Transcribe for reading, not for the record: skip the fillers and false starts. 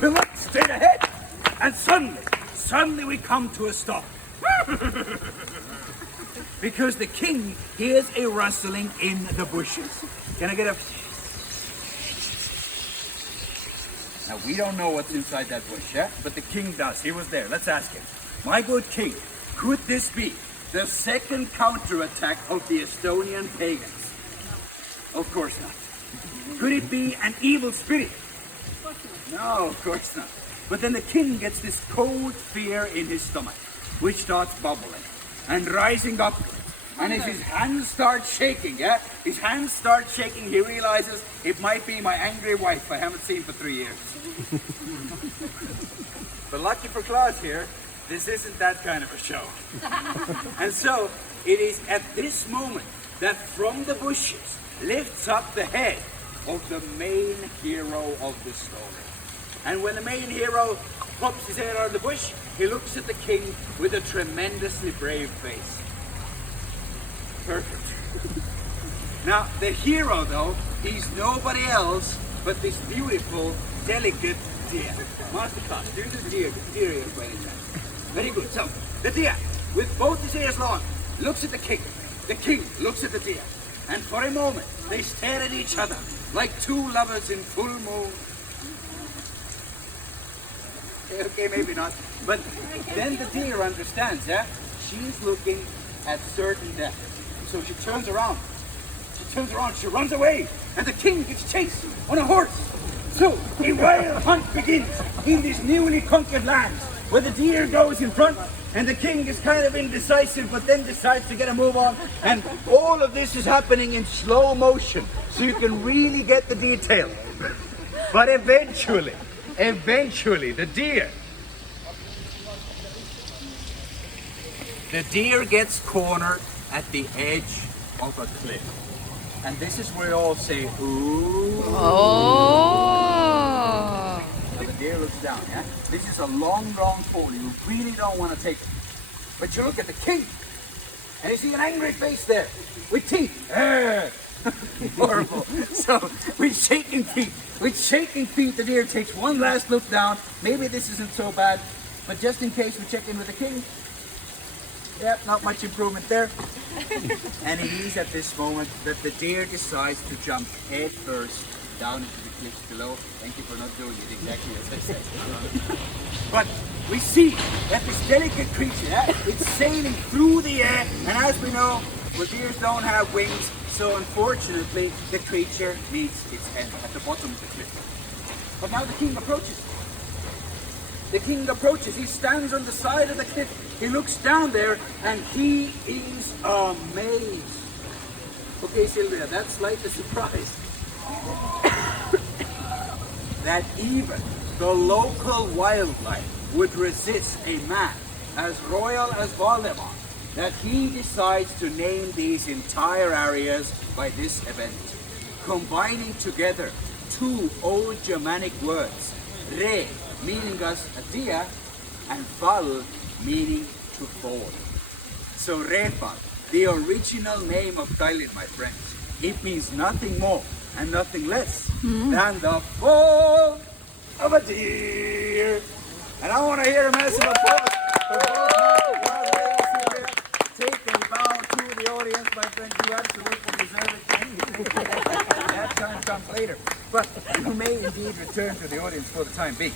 we look straight ahead, and suddenly we come to a stop. Because the king hears a rustling in the bushes. Can I get a... Now, we don't know what's inside that bush, yeah? But the king does. He was there. Let's ask him. My good king, could this be the second counterattack of the Estonian pagans? Of course not. Could it be an evil spirit? No, of course not. But then the king gets this cold fear in his stomach, which starts bubbling and rising up. And as his hands start shaking, yeah? His hands start shaking, he realizes it might be my angry wife I haven't seen for 3 years. But lucky for Klaus here, this isn't that kind of a show. And so, it is at this moment that from the bushes lifts up the head of the main hero of the story. And when the main hero pops his head out of the bush, he looks at the king with a tremendously brave face. Perfect. Now, the hero, though, he's nobody else but this beautiful, delicate deer. Master Klaus, do the deer ears by any chance. Very good. So, the deer, with both his ears long, looks at the king. The king looks at the deer. And for a moment, they stare at each other like two lovers in full moon. Okay, maybe not. But then the deer understands, yeah? She's looking at certain death. So she turns around. She runs away. And the king gets chased on a horse. So a wild hunt begins in these newly conquered lands, where the deer goes in front and the king is kind of indecisive, but then decides to get a move on. And all of this is happening in slow motion, so you can really get the detail. But eventually, the deer gets cornered at the edge of a cliff. And this is where you all say, ooh. Oh. Now the deer looks down, yeah? This is a long fall. You really don't want to take it. But you look at the king, and you see an angry face there, with teeth. Horrible. So, with shaking feet, the deer takes one last look down. Maybe this isn't so bad, but just in case we check in with the king. Yep, not much improvement there. And it is at this moment that the deer decides to jump head first down into the cliffs below. Thank you for not doing it exactly as I said. But we see that this delicate creature, it's sailing through the air, and as we know, well, deers don't have wings, so unfortunately the creature meets its end at the bottom of the cliff. But now the king approaches. He stands on the side of the cliff, he looks down there, and he is amazed. Okay, Sylvia, that's like a surprise. That even the local wildlife would resist a man as royal as Valdemar, that he decides to name these entire areas by this event, combining together two old Germanic words, re, meaning as a deer, and val, meaning to fall. So Reval, the original name of Tallinn, my friends, it means nothing more and nothing less than the fall of a deer. And I want to hear a massive applause for both Mark and Sylvia. Take a bow to the audience, my friends. You absolutely deserve it. That time comes later. But you may indeed return to the audience for the time being.